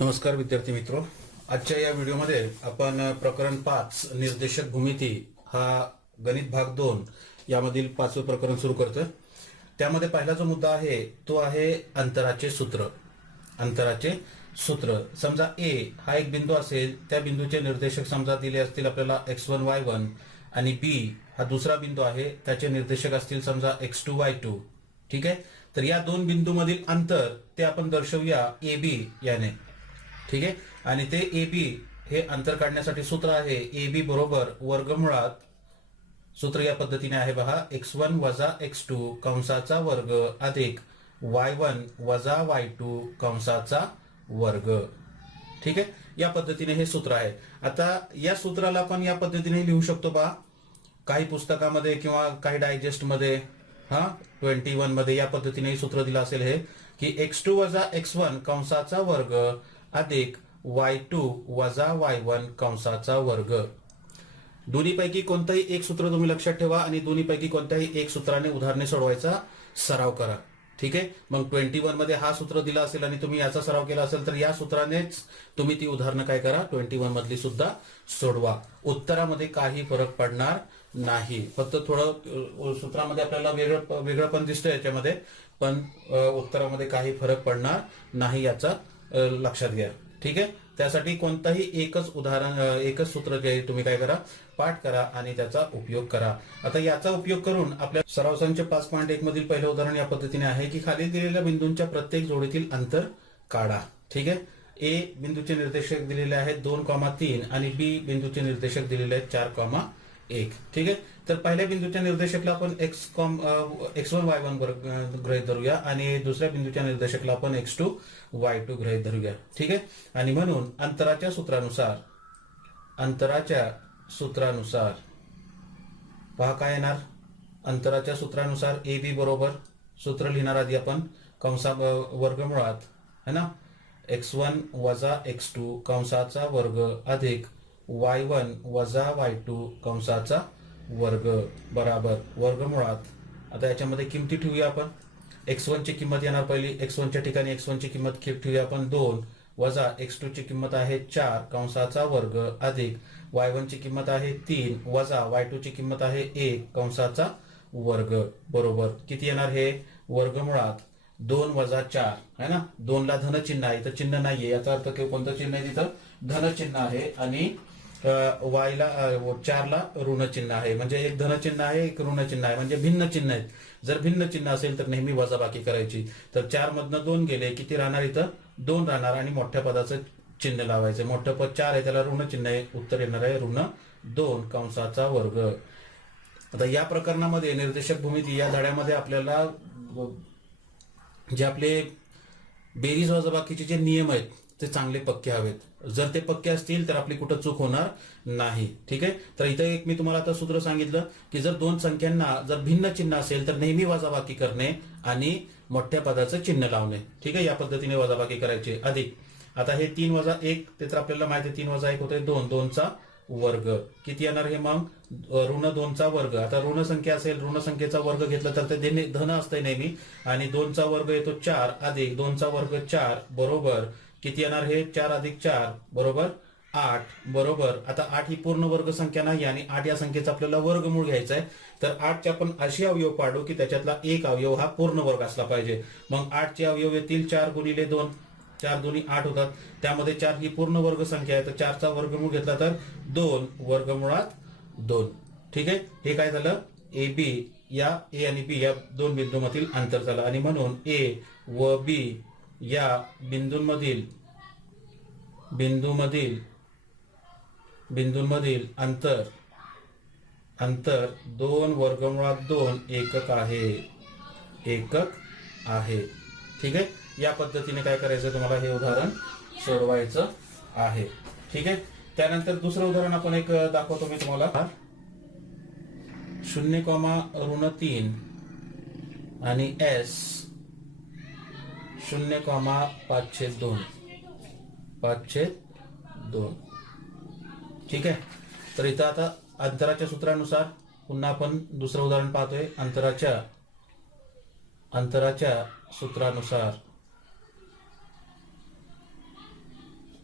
नमस्कार विद्यार्थी मित्रो, आजच्या या व्हिडिओमध्ये आपण प्रकरण 5 निर्देशक भूमिती हा गणित भाग 2 यामधील 5वे प्रकरण सुरू करतोय। त्यामध्ये पहिला जो मुद्दा आहे तो आहे अंतराचे सूत्र। अंतराचे सूत्र समजा ए हा एक बिंदू असेल, त्या बिंदूचे निर्देशक समजा दिले असतील आपल्याला x1 y1 आणि बी हा दुसरा बिंदू आहे, त्याचे निर्देशक असतील समजा x2 y2। ठीक आहे, तर या दोन बिंदूमधील अंतर ते आपण दर्शवूया ए बी याने। ठीक आहे, आणि ते ए बी हे अंतर काढण्यासाठी सूत्र आहे ए बी बरोबर वर्गमुळात, सूत्र या पद्धतीने आहे पहा, x1 वजा x2 कंसाचा वर्ग अधिक y1 वजा y2 कंसाचा वर्ग। ठीक आहे, या पद्धतीने हे सूत्र आहे। आता या सूत्राला आपण या पद्धतीने लिहू शकतो पहा, काही पुस्तकामध्ये किंवा काही डायजेस्ट मध्ये 21 मध्ये या पद्धतीने सूत्र दिलं असेल हे की x2 वजा x1 कंसाचा वर्ग अधिक y2 वजा y1 कंसाचा वर्ग। दोन्हीपैकी कोणतंही एक सूत्र तुम्ही लक्षात ठेवा आणि दोन्हीपैकी कोणत्याही एक सूत्राने उदाहरणे सोडवायचा सराव करा। ठीक आहे, मग 21 मध्ये हा सूत्र दिला असेल आणि तुम्ही याचा सराव केला असेल तर या सूत्रानेच तुम्ही ती उदाहरणं काय करा, 21 मधली सुद्धा सोडवा। उत्तरामध्ये काही फरक पडणार नाही, फक्त थोडं सूत्रामध्ये आपल्याला वेगळं पण दिसतंय याच्यामध्ये, पण उत्तरामध्ये काही फरक पडणार नाही याचा लक्षात घ्या। ठीक आहे, त्यासाठी कोणताही एकच उदाहरण एकच सूत्र जे तुम्ही काय करा, पाठ करा आणि त्याचा उपयोग करा। आता याचा उपयोग करून आपल्या सराव संच 5.1 मधील पहिलं उदाहरण या पद्धतीने आहे की खाली दिलेल्या बिंदूंच्या प्रत्येक जोडीतील अंतर काढा। ठीक आहे, ए बिंदूचे निर्देशक दिलेले आहेत 2,3 आणि बी बिंदूचे निर्देशक दिलेले आहेत 4,1। ठीक आहे, तर पहिल्या बिंदूच्या निर्देशकला आपण x1 y1 गृहीत धरूया आणि दुसऱ्या बिंदूच्या निर्देशकला आपण x2 y2 गृहीत धरूया। ठीक आहे, आणि म्हणून अंतराच्या सूत्रानुसार पहा काय येणार, अंतराच्या सूत्रानुसार ए बी बरोबर सूत्र लिहिणार आधी आपण कंसा वर्गमुळात है ना, x1 वजा x2 कंसाचा वर्ग अधिक y1 वजा y2 कंसाचा वर्ग बराबर वर्गमुळात। आता याच्यामध्ये किमती ठेवूया आपण, x1 ची किंमत येणार पहिली, x1 च्या ठिकाणी x1 ची किंमत ठेवूया आपण 2 वजा x2 ची किंमत आहे 4 कंसाचा वर्ग अधिक y1 ची किंमत आहे 3 वजा y2 ची किंमत आहे 1 कंसाचा वर्ग बरोबर किती येणार, हे वर्गमुळात 2 वजा 4 है ना, 2 ला धन चिन्ह आहे तर चिन्ह नाहीये, याचा अर्थ कोणतं चिन्ह आहे, तिथं धन चिन्ह आहे आणि y ला 4 ला ऋण चिन्ह आहे, म्हणजे एक धन चिन्ह आहे एक ऋण चिन्ह आहे, म्हणजे भिन्न चिन्ह आहेत। जर भिन्न चिन्ह असेल तर नेहमी वजाबाकी करायची, तर 4 मधनं 2 गेले किती राहणार, इथं 2 राहणार आणि मोठ्या पदाचं चिन्ह लावायचं, मोठं पद 4 आहे त्याला ऋण चिन्ह आहे, उत्तर येणार आहे ऋण 2 कंसाचा वर्ग। आता या प्रकरणामध्ये निर्देशक भूमिती या धड्यामध्ये आपल्याला जे आपले बेरीज वजाबाकीचे जे नियम आहेत ते चांगले पक्के हवेत, जर ते पक्के असतील तर आपली कुठं चूक होणार नाही। ठीक आहे, तर इथं एक मी तुम्हाला आता सूत्र सांगितलं की जर दोन संख्यांना जर भिन्न चिन्ह असेल तर नेहमी वजाबाकी करणे आणि मोठ्या पदाचं चिन्ह लावणे। ठीक आहे, या पद्धतीने वजाबाकी करायची अधिक, आता हे 3 वजा 1 ते तर आपल्याला माहिती आहे 3 वजा 1 होते 2, 2 चा वर्ग किती येणार, हे मग ऋण 2 चा वर्ग। आता ऋण संख्या असेल, ऋण संख्येचा वर्ग घेतला तर ते धन असते नेहमी, आणि 2 चा वर्ग येतो 4 अधिक 2 चा वर्ग 4 बरोबर किती येणार, हे 4 अधिक 4 बरोबर 8 बरोबर। आता 8 ही पूर्ण वर्ग संख्या नाही आणि 8 या संख्येचा आपल्याला वर्गमूळ घ्यायचा आहे, तर 8 चे आपण अशी अवयव पाडू की त्याच्यातला एक अवयव हा पूर्ण वर्ग असला पाहिजे। मग 8 चे अवयव येतील 4 गुणिले 2, 4 दोन्ही 8 होतात, त्यामध्ये 4 ही पूर्ण वर्ग संख्या आहे तर 4 चा वर्गमूळ घेतला तर 2 वर्गमुळात 2। ठीक आहे, हे काय झालं, ए बी या ए आणि बी या दोन बिंदूंमधील अंतर झालं आणि म्हणून ए व बी या बिंदूंमधील अंतर 2 वर्गमुळात 2 एकक आहे। ठीक आहे, या पद्धतीने काय करायचं, तुम्हाला हे उदाहरण सोडवायचं आहे। ठीक आहे, त्यानंतर दुसरं उदाहरण आपण एक दाखवतो मी तुम्हाला, 0,3 आणि s 0,5/2 ठीक आहे, तर इथं आता अंतराच्या सूत्रानुसार पुन्हा आपण दुसरं उदाहरण पाहतोय, अंतराच्या सूत्रानुसार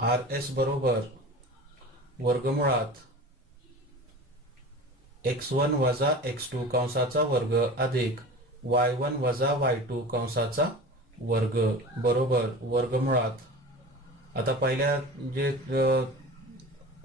RS बरोबर वर्गमुळात x1 वजा x2 कंसाचा वर्ग अधिक y1 वजा y2 कंसाचा वर्ग बरोबर वर्गमुळात. आता पहिल्या जे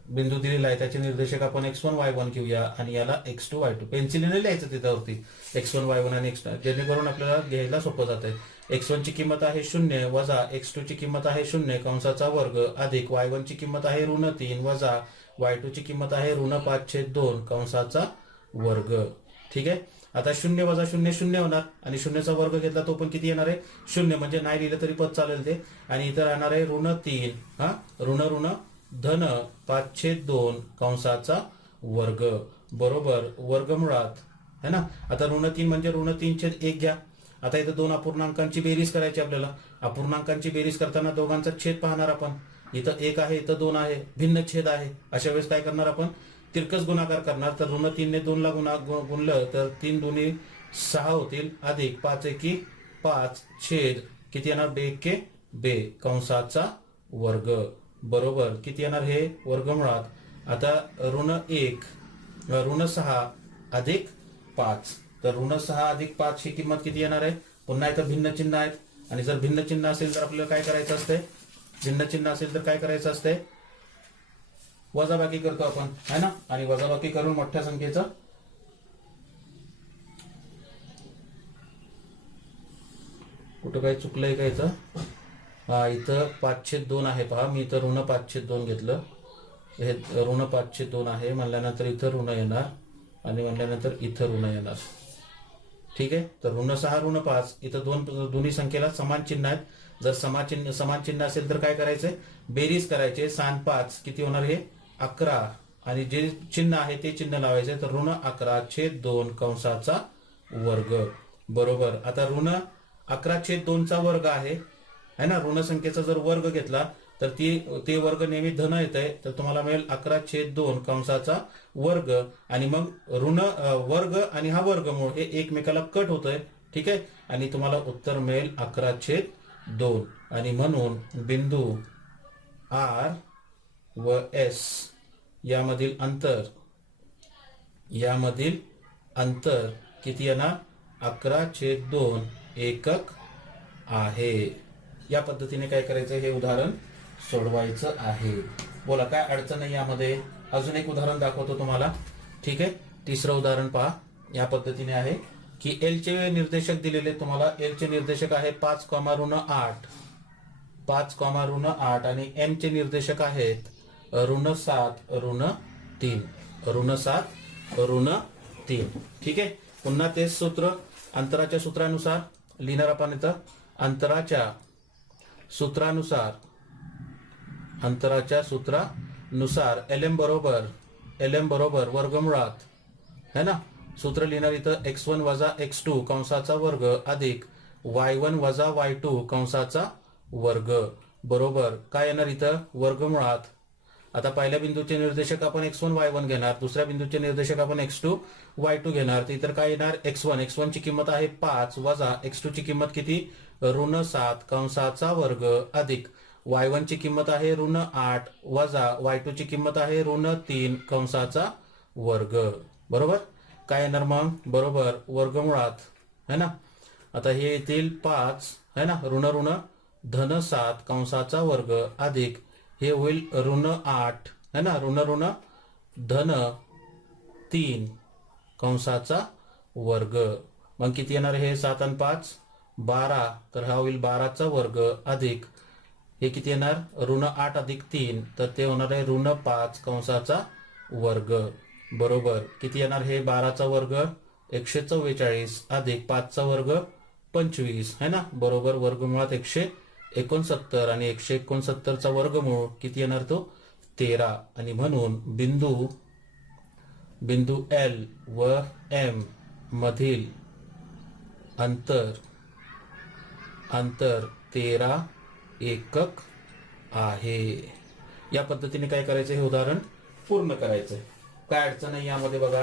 बिंदू दिलेला आहे त्याचे निर्देशक आपण x1 y1 घेऊया आणि याला x2 y2 पेन्सिलीने लिहायचं त्याच्यावरती x1 y1 आणि x2, जेणेकरून आपल्याला घ्यायला सोपं जात आहे. x1 ची किंमत आहे 0 वजा x2 ची किंमत आहे 0 कंसाचा वर्ग अधिक y1 ची किंमत आहे -3 वजा y2 ची किंमत आहे -5/2 कंसाचा वर्ग. ठीक आहे. आता 0 वजा 0 0 होणार आणि 0चा वर्ग घेतला तो पण किती येणार आहे 0, म्हणजे नाही लिहिलं तरी पद चालेल ते. आणि इथं राहणार आहे -3 हा ऋण धन 5/2 कंसाचा वर्ग बरोबर वर्गमुळात है ना. आता -3 म्हणजे √3/1 घ्या. आता इथं दोन अपूर्णांकांची बेरीज करायची आपल्याला. अपूर्णांकांची बेरीज करताना दोघांचा छेद पाहणार आपण. इथं 1 आहे, इथं 2 आहे, भिन्न छेद आहे. अशा वेळेस काय करणार आपण तिरकस गुणाकार करणार. तर ऋण 3 ने 2 ला गुणलं तर 3 दुनी 6 होतील अधिक 5 एकी 5 छेद किती येणार 2 एके 2 कंसाचा वर्ग बरोबर किती येणार हे वर्गमुळात. आता ऋण6 अधिक 5, तर ऋण6 अधिक 5 ही किंमत किती येणार आहे. पुन्हा इथं भिन्न चिन्ह आहेत आणि जर भिन्न चिन्ह असेल तर आपल्याला काय करायचं असते, भिन्न चिन्ह असेल तर काय करायचं असते वजाबाकी करतो आपण है ना. आणि वजाबाकी करून मोठ्या संख्येचं कुठं काय चुकलंय का इथं. हा इथं 5/2 आहे पहा. मी इथं ऋण 5/2 घेतलं. हे ऋण 5/2 आहे म्हणल्यानंतर इथं ऋण येणार आणि म्हणल्यानंतर इथं ऋण येणार. ठीक आहे. तर ऋण6 ऋण5 इथं दोन्ही संख्येला समान चिन्ह आहेत. जर समान चिन्ह असेल तर काय करायचंय बेरीज करायचे. 6 आणि 5 किती होणार हे 11 आणि जे चिन्ह आहे ते चिन्ह लावायचे. तर ऋण11/2 कंसाचा वर्ग बरोबर. आता ऋण11/2 चा वर्ग आहे है ना. ऋण संख्येचा जर वर्ग घेतला तर ते वर्ग नेहमी धन येत आहे. तर तुम्हाला मिळेल 11/2 कंसाचा वर्ग आणि मग ऋण वर्ग आणि हा वर्गमूळ हे एकमेकाला कट होत आहे. ठीक आहे. आणि तुम्हाला उत्तर मिळेल 11/2 आणि म्हणून बिंदू R व S यामधील अंतर किती येणार 11/2 एकक आहे. या पद्धतीने काय करायचं हे उदाहरण सोडवायचं आहे. बोला काय अडचण नाही यामध्ये. अजून एक उदाहरण दाखवतो तुम्हाला. ठीक आहे. तिसरं उदाहरण पहा. या पद्धतीने आहे की L चे निर्देशक दिलेले तुम्हाला. L चे निर्देशक आहे 5, ऋण8 आणि M चे निर्देशक आहेत ऋण7 ऋण3. ठीक आहे. पुन्हा तेच सूत्र अंतराच्या सूत्रानुसार लिहिणार आपण इथं. अंतराच्या सूत्रानुसार LM बरोबर वर्गमुळात है ना. सूत्र लिहिणार इथं x1 वजा x2 कंसाचा वर्ग अधिक y1 वजा y2 कंसाचा वर्ग बरोबर काय येणार इथं वर्गमुळात. आता पहिल्या बिंदूचे निर्देशक आपण x1 y1 घेणार. दुसऱ्या बिंदूचे निर्देशक आपण x2 y2 घेणार. तर इतर काय येणार x1 ची किंमत आहे 5 वजा x2 ची किंमत किती ऋण7 कंसाचा वर्ग अधिक y1 ची किंमत आहे ऋण8 वजा y2 ची किंमत आहे ऋण3 कंसाचा वर्ग बरोबर काय येणार मग बरोबर वर्गमुळात है ना. आता हे येतील 5 है ना ऋण धन 7 कंसाचा वर्ग अधिक हे होईल ऋण8 है ना ऋण धन 3 कंसाचा वर्ग. मग किती येणार हे 7 आणि 5 12, तर हा होईल 12चा वर्ग अधिक हे किती येणार ऋण8 अधिक 3, तर ते होणार आहे ऋण5 कंसाचा वर्ग बरोबर किती येणार हे 12चा वर्ग 144 अधिक 5चा वर्ग 25 है ना बरोबर वर्गमुळात 169 आणि 169 चा वर्गमूळ किती येणार तो 13. आणि म्हणून बिंदू L व M मधील अंतर 13 एकक आहे. या पद्धतीने काय करायचं हे उदाहरण पूर्ण करायचं. काय अडचण नाही यामध्ये बघा.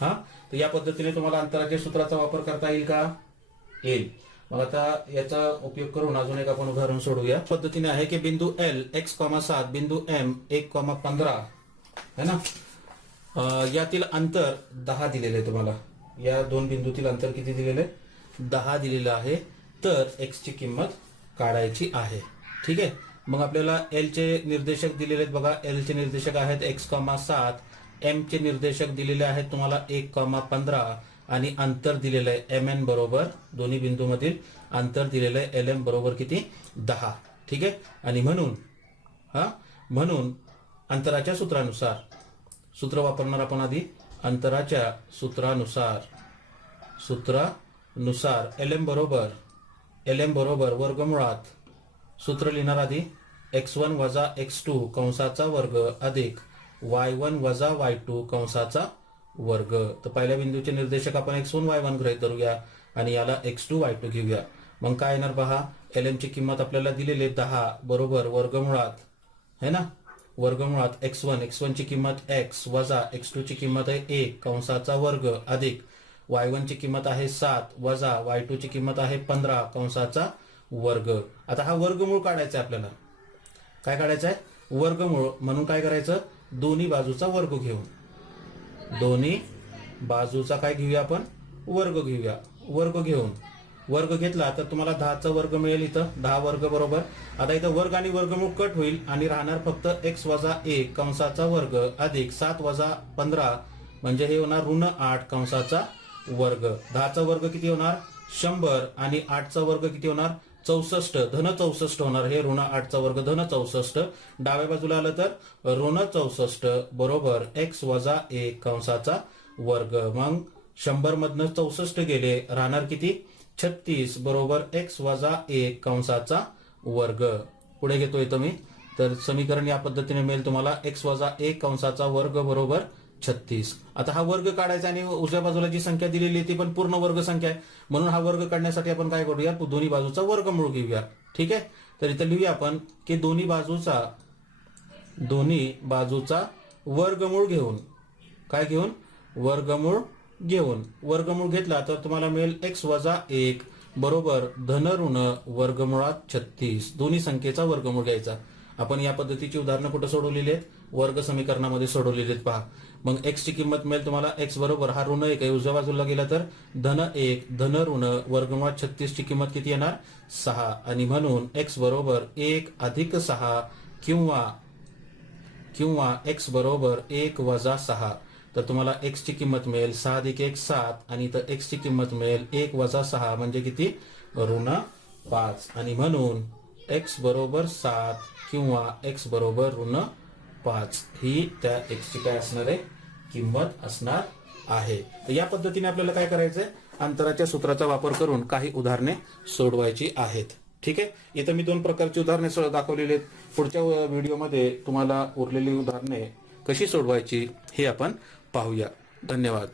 हा तर या पद्धतीने तुम्हाला अंतराच्या सूत्राचा वापर करता येईल का येईल. मग आता याचा उपयोग करून अजून एक आपण उदाहरण सोडवूया. पद्धतीने आहे की बिंदू L x,7 बिंदू M 1,15 है ना, यातील अंतर 10 दिलेले आहे. तुम्हाला या दोन बिंदूतील अंतर किती दिलेले आहे? 10 दिलेलं आहे. तर x ची किंमत काढायची आहे. ठीक आहे. मग आपल्याला L चे निर्देशक दिलेले आहेत बघा. L चे निर्देशक आहेत x,7, M चे निर्देशक दिलेले आहेत तुम्हाला 1,15 आणि अंतर दिलेलं आहे mn बरोबर, दोन्ही बिंदूमधील अंतर दिलेलं आहे lm बरोबर किती? 10. ठीक आहे. आणि म्हणून अंतराच्या सूत्रानुसार, सूत्र वापरणार आपण आधी. अंतराच्या सूत्रानुसार lm बरोबर वर्गमुळात, सूत्र लिहिणार आधी x1 वजा x2 कंसाचा वर्ग अधिक y1 वजा y2 कंसाचा वर्ग. तर पहिल्या बिंदूचे निर्देशक आपण x1 y1 गृहीत धरूया आणि याला x2 y2 घेऊया. मग काय येणार पहा, lm ची किंमत आपल्याला दिलेली 10 बरोबर वर्गमुळात है ना, वर्गमुळात x1 ची किंमत x वजा x2 ची किंमत आहे 1 कंसाचा वर्ग अधिक y1 ची किंमत आहे 7 वजा y2 ची किंमत आहे 15 कंसाचा वर्ग. आता हा वर्गमूळ काढायचा आहे आपल्याला. काय काढायचं आहे? वर्गमूळ. म्हणून काय करायचं? दोन्ही बाजूचा वर्ग घेऊन, दोन्ही बाजूचा काय घेऊया आपण? वर्ग घेऊया. वर्ग घेऊन वर्ग घेतला तर तुम्हाला 10चा वर्ग मिळेल. इथं 10 वर्ग बरोबर. आता इथं वर्ग आणि वर्गमूळ कट होईल आणि राहणार फक्त x वजा 1 कंसाचा वर्ग अधिक 7 वजा 15 म्हणजे हे होणार ऋण 8 कंसाचा वर्ग. 10चा वर्ग किती होणार? 100 आणि 8चा वर्ग किती होणार? 64, धन 64 होणार. हे ऋण 8चा वर्ग धन 64. डाव्या बाजूला आलं तर ऋण 64 बरोबर x वजा 1 कंसाचा वर्ग. मग 100 मधनं 64 गेले, राहणार किती? 36 बरोबर x वजा 1 कंसाचा वर्ग. पुढे घेतो इथं मी. तर समीकरण या पद्धतीने मिळेल तुम्हाला x वजा 1 कंसाचा वर्ग बरोबर 36. आता हा वर्ग काढायचा आणि उजव्या बाजूला जी संख्या दिलेली आहे ती पण पूर्ण वर्ग संख्या आहे. म्हणून हा वर्ग काढण्यासाठी आपण काय करूया? दोन्ही बाजूचा वर्गमूळ घेऊया. ठीक आहे. तर इथं लिहूया आपण की दोन्ही बाजूचा वर्गमूळ घेऊन, काय घेऊन? वर्गमूळ घेऊन. वर्गमूळ घेतला तर तुम्हाला मिळेल x वजा 1 बरोबर धन ऋण वर्गमुळात 36. दोन्ही संख्येचा वर्गमूळ घ्यायचा. आपण या पद्धतीची उदाहरणं कुठं सोडवलेली आहेत? वर्ग समीकरणामध्ये सोडवलेली आहेत पहा. मग x ची किंमत मिळेल तुम्हाला x बरोबर हा ऋण 1 आहे, उजव्या बाजूला गेला तर धन 1 धन ऋण वर्गमुळात 36 ची किंमत किती येणार? 6. आणि म्हणून x बरोबर 1 अधिक 6 किंवा x बरोबर 1 वजा 6. तर तुम्हाला x ची किंमत मिळेल 6 अधिक 1 7 आणि इथं x ची किंमत मिळेल 1 वजा 6 म्हणजे किती? ऋण 5. आणि म्हणून x बरोबर 7 किंवा x बरोबर ऋण 5 ही त्या x ची काय असणार आहे? किंमत असणार आहे. तर या पद्धतीने आपल्याला काय करायचंय? अंतराच्या सूत्राचा वापर करून काही उदाहरणे सोडवायची आहेत. ठीक आहे. इथं मी 2 प्रकारची उदाहरणे दाखवलेली आहेत. पुढच्या व्हिडिओमध्ये तुम्हाला उरलेली उदाहरणे कशी सोडवायची हे आपण पाहूया. धन्यवाद.